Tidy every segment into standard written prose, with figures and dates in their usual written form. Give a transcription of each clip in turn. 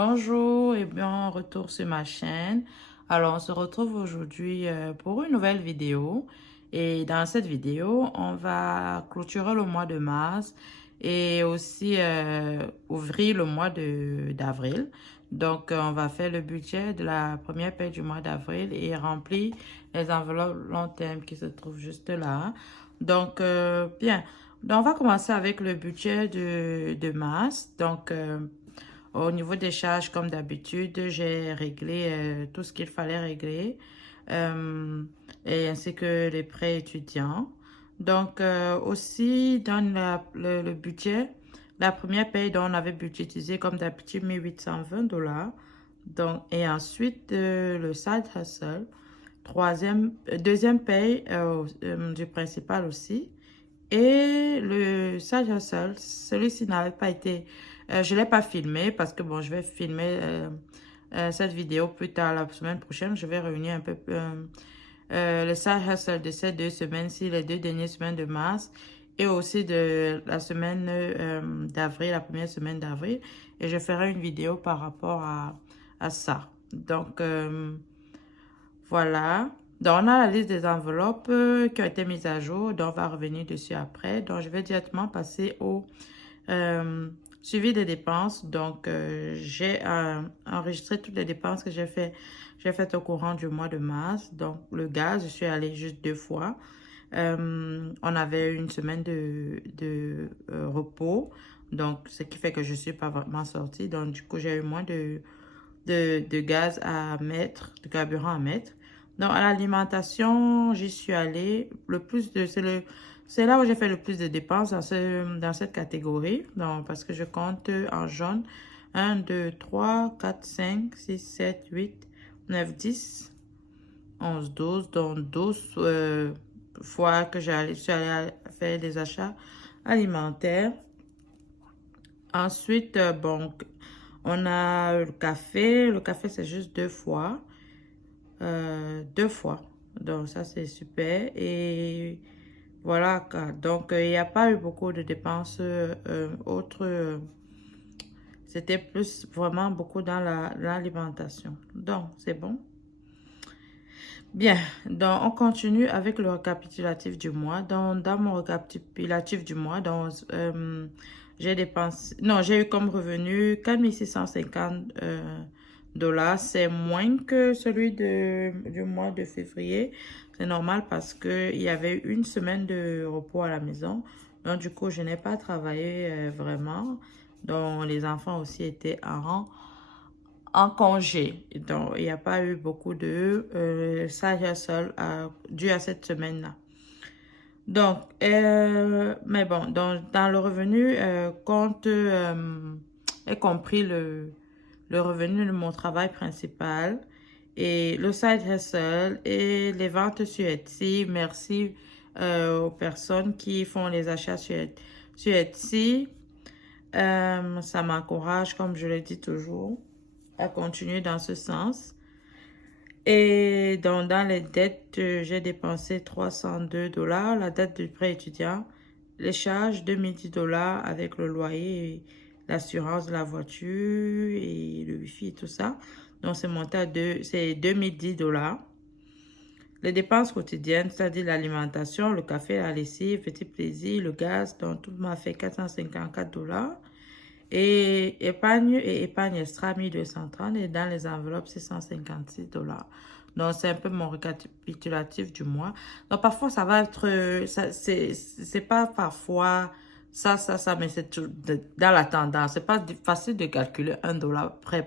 Bonjour et bien retour sur ma chaîne. Alors on se retrouve aujourd'hui pour une nouvelle vidéo et dans cette vidéo on va clôturer le mois de mars et aussi ouvrir le mois d'avril. Donc on va faire le budget de la première paie du mois d'avril et remplir les enveloppes long terme qui se trouvent juste là. Donc bien, donc on va commencer avec le budget de mars. Donc au niveau des charges, comme d'habitude, j'ai réglé tout ce qu'il fallait régler, euh, et ainsi que les prêts étudiants. Donc, aussi, dans le budget, la première paye dont on avait budgétisé, comme d'habitude, 1820 $. Donc, et ensuite, le side hustle. Deuxième paye du principal aussi. Et le side hustle, celui-ci n'avait pas été... je ne l'ai pas filmé parce que, bon, je vais filmer cette vidéo plus tard la semaine prochaine. Je vais réunir un peu le side hustle de ces 2 semaines-ci, les 2 dernières semaines de mars et aussi de la semaine d'avril, la première semaine d'avril. Et je ferai une vidéo par rapport à ça. Donc, voilà. Donc, on a la liste des enveloppes qui ont été mises à jour. Donc, on va revenir dessus après. Donc, je vais directement passer au euh, suivi des dépenses. Donc, j'ai enregistré toutes les dépenses que j'ai faites au courant du mois de mars. Donc, le gaz, je suis allée juste 2 fois. On avait une semaine de repos. Donc, ce qui fait que je ne suis pas vraiment sortie. Donc, du coup, j'ai eu moins de gaz à mettre, de carburant à mettre. Donc, à l'alimentation, j'y suis allée. C'est là où j'ai fait le plus de dépenses dans cette catégorie. Donc, parce que je compte en jaune 1, 2, 3, 4, 5, 6, 7, 8, 9, 10, 11, 12. Donc, 12 fois que je suis allée faire des achats alimentaires. Ensuite, bon, on a le café. Le café, c'est juste 2 fois. 2 fois. Donc, ça, c'est super. Et voilà, quoi. Donc, il n'y a pas eu beaucoup de dépenses autres. C'était plus vraiment beaucoup dans l'alimentation. Donc, c'est bon. Bien. Donc, on continue avec le récapitulatif du mois. Dans mon récapitulatif du mois, j'ai dépensé... Non, j'ai eu comme revenu 4650 dollars. C'est moins que celui du mois de février. C'est normal parce qu'il y avait une semaine de repos à la maison. Donc, du coup, je n'ai pas travaillé vraiment. Donc, les enfants aussi étaient en congé. Donc, il n'y a pas eu beaucoup de side hustle dû à cette semaine-là. Donc, mais bon, dans le revenu, compte est compris le revenu de mon travail principal et le side hustle et les ventes sur Etsy. Merci aux personnes qui font les achats sur Etsy. Ça m'encourage, comme je le dis toujours, à continuer dans ce sens. Et dans les dettes, j'ai dépensé 302 $, la dette du prêt étudiant, les charges 2010 $ avec le loyer, et l'assurance de la voiture et le wifi et tout ça. Donc, c'est monté c'est 2010 $. Les dépenses quotidiennes, c'est-à-dire l'alimentation, le café, la lessive, petit plaisir, le gaz, donc tout m'a fait 454 $. Et épargne extra 1230 et dans les enveloppes 656 $. Donc, c'est un peu mon récapitulatif du mois. Donc, parfois, ça va être, c'est pas parfois ça, mais c'est dans la tendance. C'est pas facile de calculer 1 $ près.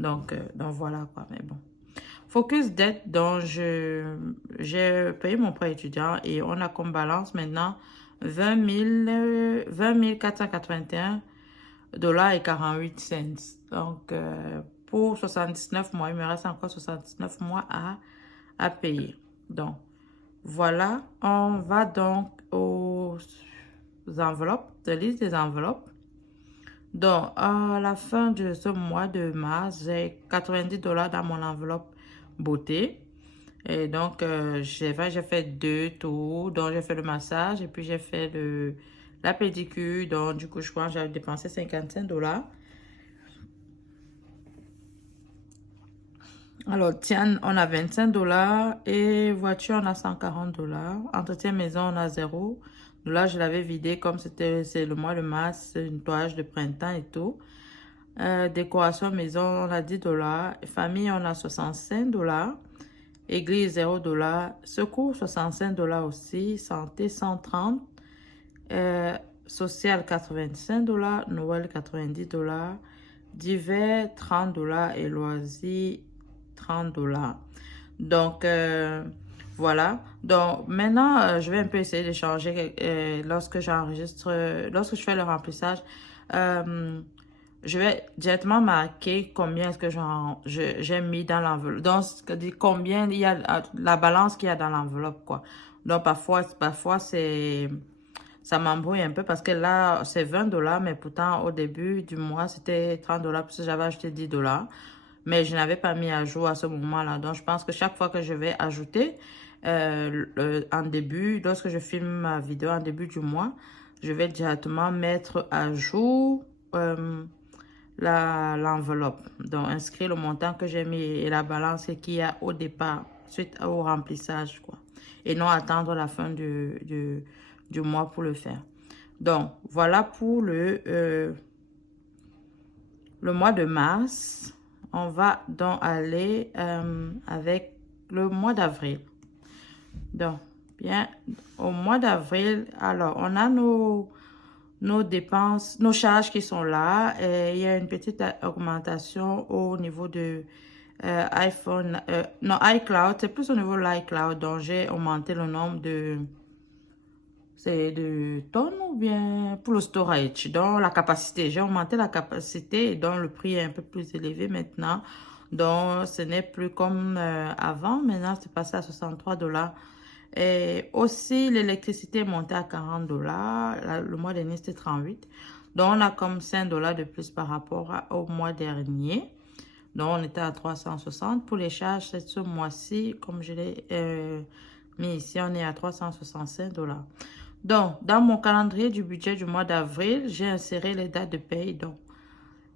Donc voilà quoi, mais bon. Focus dette, donc j'ai payé mon prêt étudiant et on a comme balance maintenant 20 481 $ et 48 cents. Donc, pour 79 mois, il me reste encore 79 mois à payer. Donc, voilà, on va donc aux enveloppes, de liste des enveloppes. Donc, à la fin de ce mois de mars, j'ai 90 $ dans mon enveloppe beauté. Et donc, j'ai fait 2 tours. Donc, j'ai fait le massage et puis j'ai fait la pédicure. Donc, du coup, je crois que j'ai dépensé 55 $. Alors, tiens, on a 25 $ et voiture, on a 140 $. Entretien maison, on a 0 $. Je l'avais vidé comme c'est le mois de mars, nettoyage de printemps et tout. Décoration maison, on a 10 $. Famille, on a 65 $. Église, 0 $. Secours, 65 $ aussi. Santé, 130 $. Social, 85 $. Noël, 90 $. Divers, 30 $ et loisirs, 30 $. Donc, voilà. Donc, maintenant, je vais un peu essayer de changer lorsque j'enregistre, lorsque je fais le remplissage. Je vais directement marquer combien est-ce que j'ai mis dans l'enveloppe. Donc, c'est-à-dire combien il y a, la balance qu'il y a dans l'enveloppe, quoi. Donc, parfois ça m'embrouille un peu parce que là, c'est 20 $, mais pourtant, au début du mois, c'était 30 $ parce que j'avais acheté 10 $. Mais je n'avais pas mis à jour à ce moment-là. Donc, je pense que chaque fois que je vais ajouter, en début, lorsque je filme ma vidéo en début du mois, je vais directement mettre à jour l'enveloppe. Donc, inscrire le montant que j'ai mis et la balance qu'il y a au départ, suite au remplissage, quoi. Et non attendre la fin du mois pour le faire. Donc, voilà pour le mois de mars. On va donc aller avec le mois d'avril. Donc, bien, au mois d'avril, alors, on a nos dépenses, nos charges qui sont là. Et il y a une petite augmentation au niveau de iPhone, non, iCloud. C'est plus au niveau de l'iCloud. Donc, j'ai augmenté le nombre de tonnes ou bien pour le storage. Donc, la capacité. J'ai augmenté la capacité et donc le prix est un peu plus élevé maintenant. Donc, ce n'est plus comme avant. Maintenant, c'est passé à 63 $. Et aussi, l'électricité est montée à 40 $. Le mois dernier, c'était 38. Donc, on a comme 5 $ de plus par rapport au mois dernier. Donc, on était à 360. Pour les charges, c'est ce mois-ci, comme je l'ai mis ici, on est à 365 $. Donc, dans mon calendrier du budget du mois d'avril, j'ai inséré les dates de paye. Donc,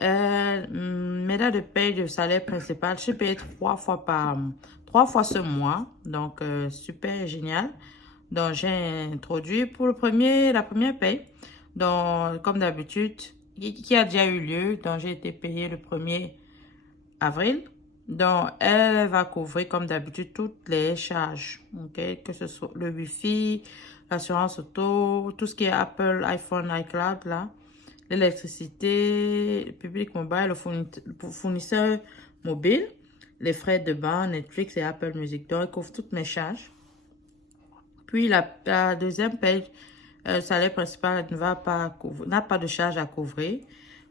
mes dates de paye de salaire principal, je suis payée 3 fois ce mois. Donc, super génial. Donc, j'ai introduit pour la première paye. Donc, comme d'habitude, qui a déjà eu lieu. Donc, j'ai été payée le 1er avril. Donc, elle va couvrir comme d'habitude toutes les charges. Ok, que ce soit le Wi-Fi, l'assurance auto, tout ce qui est Apple, iPhone, iCloud, là. L'électricité, le public mobile, le fournisseur mobile, les frais de banque, Netflix et Apple Music. Donc, elle couvre toutes mes charges. Puis, la deuxième page, salaire principal n'a pas de charge à couvrir.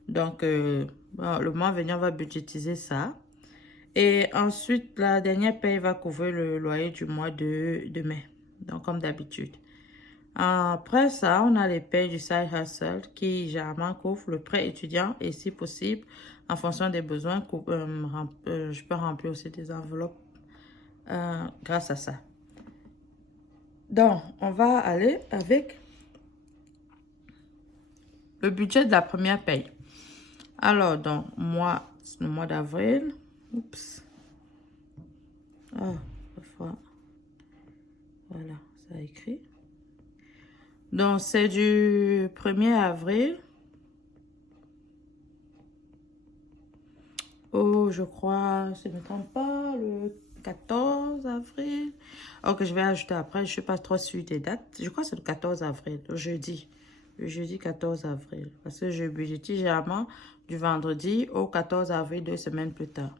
Donc, bon, le mois venir, on va budgétiser ça. Et ensuite, la dernière paye va couvrir le loyer du mois de mai. Donc, comme d'habitude. Après ça, on a les payes du side hustle qui généralement couvrent le prêt étudiant et si possible, en fonction des besoins, je peux remplir aussi des enveloppes grâce à ça. Donc, on va aller avec le budget de la première paye. Alors, donc, le mois d'avril. Oups. Ah, parfois. Voilà, ça a écrit. Donc, c'est du 1er avril au, je crois, si je ne me trompe pas, le 14 avril. Ok, je vais ajouter après, je ne suis pas trop sûre des dates. Je crois que c'est le 14 avril, le jeudi. Le jeudi 14 avril. Parce que je budgétise généralement du vendredi au 14 avril, 2 semaines plus tard.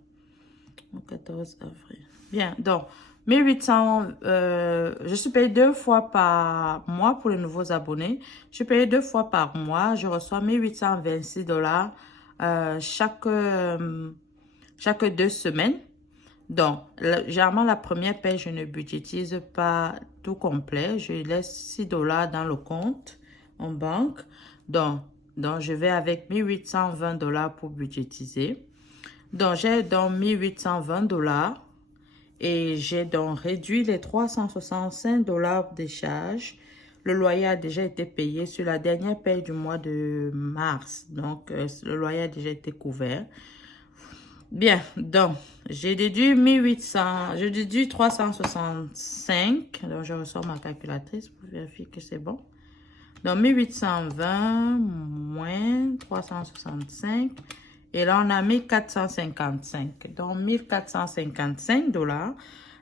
Au 14 avril. Bien, donc, 1800, je suis payée 2 fois par mois pour les nouveaux abonnés. Je suis payée 2 fois par mois. Je reçois 1826 $ chaque 2 semaines. Donc, généralement, la première paie, je ne budgétise pas tout complet. Je laisse 6 $ dans le compte en banque. Donc je vais avec 1820 $ pour budgétiser. Donc, j'ai donc 1820 $ et j'ai donc réduit les 365 $ des charges. Le loyer a déjà été payé sur la dernière paye du mois de mars. Donc, le loyer a déjà été couvert. Bien, donc, j'ai déduit 1800, je déduis 365. Donc, je ressors ma calculatrice pour vérifier que c'est bon. Donc, 1820 moins 365. Et là, on a 1455. Donc, 1455 $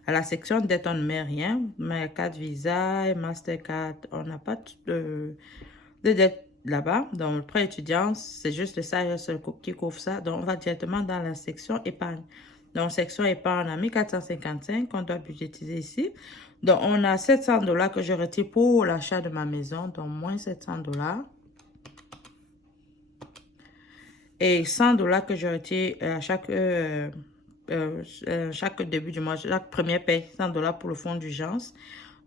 à la section dette, on ne met rien. Mais carte Visa et Mastercard, on n'a pas de dette là-bas. Donc, le prêt étudiant, c'est juste ça, il y a seul qui couvre ça. Donc, on va directement dans la section épargne. Donc, section épargne, on a 1455 qu'on doit budgétiser ici. Donc, on a 700 $ que je retire pour l'achat de ma maison. Donc, moins 700 $. Et 100 $ que je retire à chaque début du mois, chaque premier paye 100 $ pour le fonds d'urgence.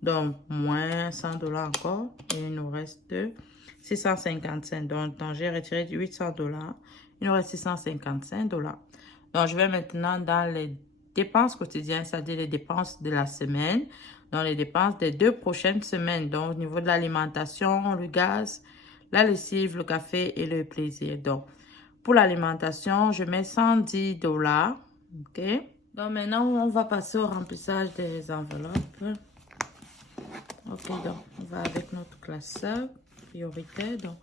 Donc, moins 100 $ encore. Et il nous reste 655. Donc j'ai retiré 800 $. Il nous reste 655 $. Donc, je vais maintenant dans les dépenses quotidiennes, c'est-à-dire les dépenses de la semaine. Dans les dépenses des 2 prochaines semaines. Donc, au niveau de l'alimentation, le gaz, la lessive, le café et le plaisir. Donc, pour l'alimentation, je mets 110 $. OK. Donc, maintenant, on va passer au remplissage des enveloppes. OK, donc, on va avec notre classeur prioritaire. Donc,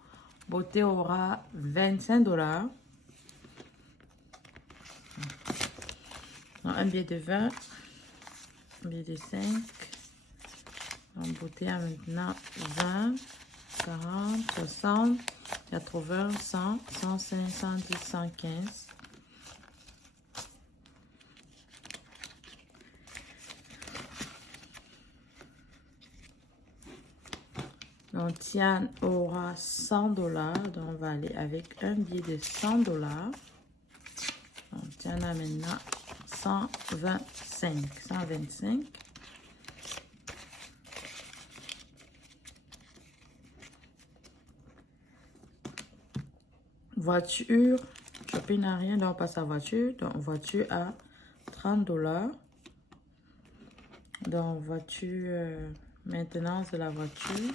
beauté aura 25 $. Donc, un billet de 20, un billet de 5. Donc, beauté a maintenant 20, 40, 60, 80, 100, 105, 110, 115. Donc, Tian aura 100 $. Donc, on va aller avec un billet de 100 $. Donc, Tian a maintenant 125. 125. Voiture, shopping n'a rien, donc on passe à voiture. Donc, voiture à 30 $. Donc, voiture, maintenance de la voiture.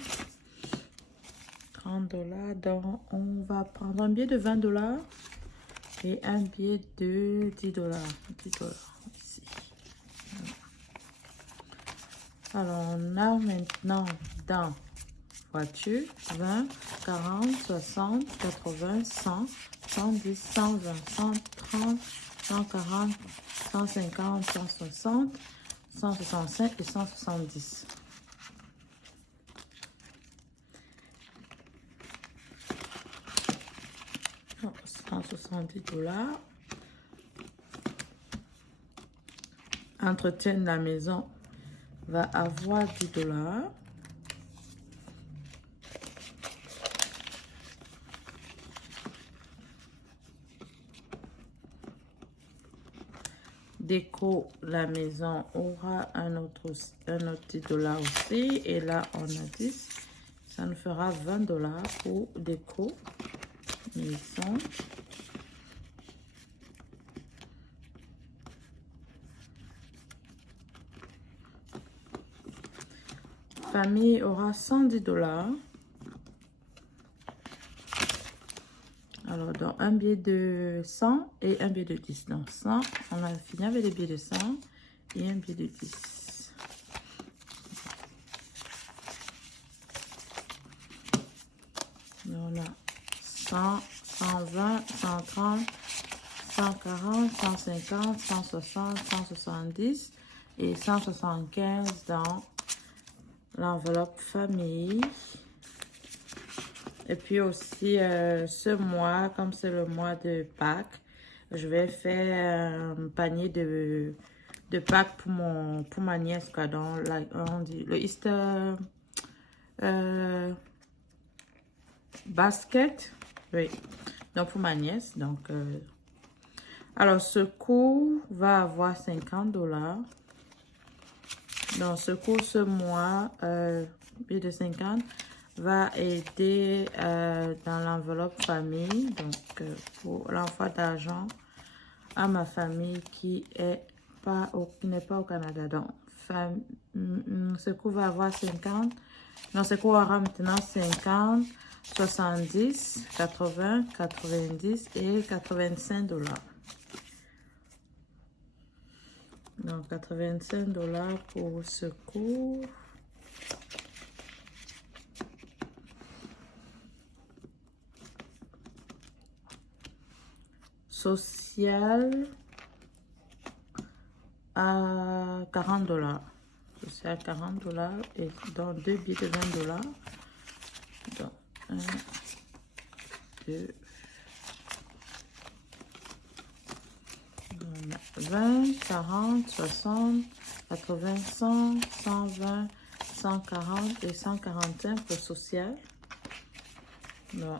30 $. Donc, on va prendre un billet de 20 $ et un billet de 10 $. 10 $ ici. Alors, on a maintenant dans voiture 20, 40, 60, 80, 100, 110, 120, 130, 140, 150, 160, 165 et 170. Oh, 170 $. Entretien de la maison va avoir 10 $. Déco, la maison aura un autre 10 $ aussi. Et là, on a 10. Ça nous fera 20 $ pour déco, maison. Famille aura 110 $. Alors, dans un billet de 100 et un billet de 10. Donc, 100, on a fini avec les billets de 100 et un billet de 10. Donc, on a 100, 120, 130, 140, 150, 160, 170 et 175 dans l'enveloppe famille. Et puis aussi, ce mois, comme c'est le mois de Pâques, je vais faire un panier de Pâques pour ma nièce, quoi. Donc, on dit le Easter basket. Oui. Donc, pour ma nièce. Donc, alors, ce cours va avoir 50 $. Donc, ce cours, ce mois, billet de 50 va aider dans l'enveloppe famille, donc pour l'envoi d'argent à ma famille qui n'est pas au Canada. Donc, ce cours va avoir 50. Donc, ce cours aura maintenant 50, 70, 80, 90 et 85 $. Donc, 85 $ pour secours. Social à 40 $. Social 40 $ et dans 2 billets de 20 $. Donc, 1, 2, 20, 40, 60, 80, 100, 120, 140 et 145 pour social. Non.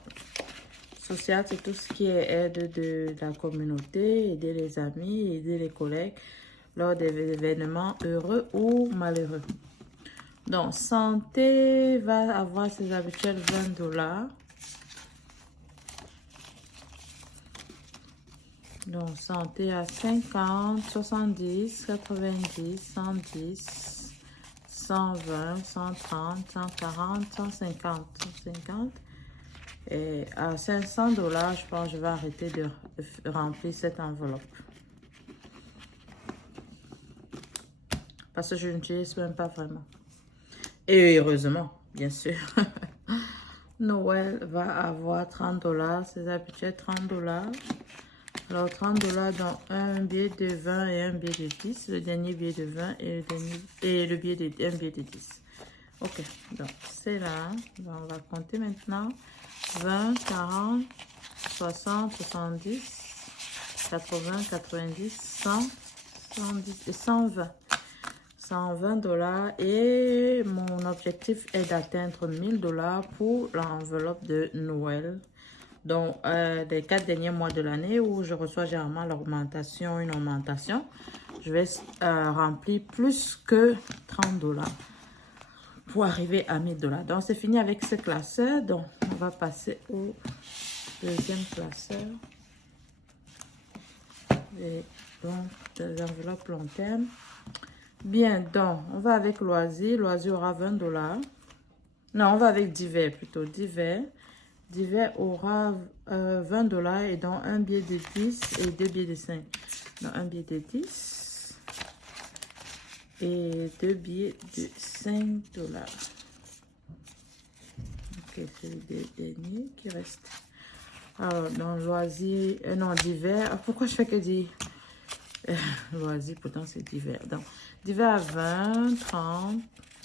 Social, c'est tout ce qui est aide de la communauté, aider les amis, aider les collègues lors des événements heureux ou malheureux. Donc, santé va avoir ses habituels 20 $. Donc, santé à 50, 70, 90, 110, 120, 130, 140, 150, 150. Et à 500 $, je pense que je vais arrêter de remplir cette enveloppe. Parce que je n'utilise même pas vraiment. Et heureusement, bien sûr. Noël va avoir 30 $. Ses habituels 30 $. Alors 30 $ dans un billet de 20 et un billet de 10. Le dernier billet de 20 et le billet de, un billet de 10. Ok, donc c'est là. Donc, on va compter maintenant. 20, 40, 60, 70, 80, 90, 100, 110 et 120. 120 $ et mon objectif est d'atteindre 1000 $ pour l'enveloppe de Noël. Donc, les 4 derniers mois de l'année où je reçois généralement une augmentation, je vais remplir plus que 30 $ pour arriver à 1000 $. Donc, c'est fini avec ce classeur. Donc, on va passer au deuxième classeur. Et donc, des enveloppes long terme. Bien, donc, on va avec loisir. Loisir aura 20 $. Non, on va avec divers plutôt. Divers. Divers aura 20 $ et dans un billet de 10 et 2 billets de 5. Dans un billet de 10 et 2 billets de 5 $. Ok, c'est le dernier qui reste. Alors, dans loisir, non, divers. Pourquoi je fais que dire loisir, pourtant c'est divers. Donc, divers à 20, 30,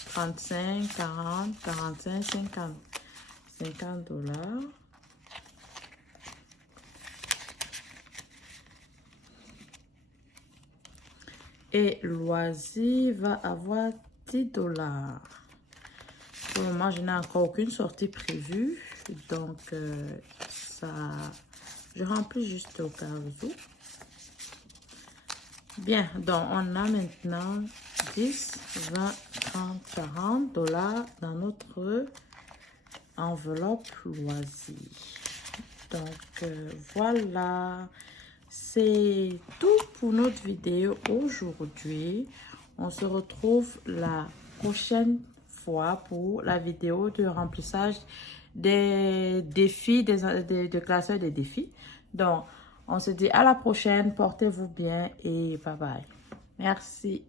35, 40, 45, 50. 50 $. Et loisir va avoir 10 $. Pour le moment, je n'ai encore aucune sortie prévue. Donc, je remplis juste au cas où. Bien, donc on a maintenant 10, 20, 30, 40 $ dans notre enveloppe loisir. Donc voilà, c'est tout pour notre vidéo aujourd'hui. On se retrouve la prochaine fois pour la vidéo de remplissage des défis, de classeur des défis. Donc on se dit à la prochaine, portez-vous bien et bye bye. Merci.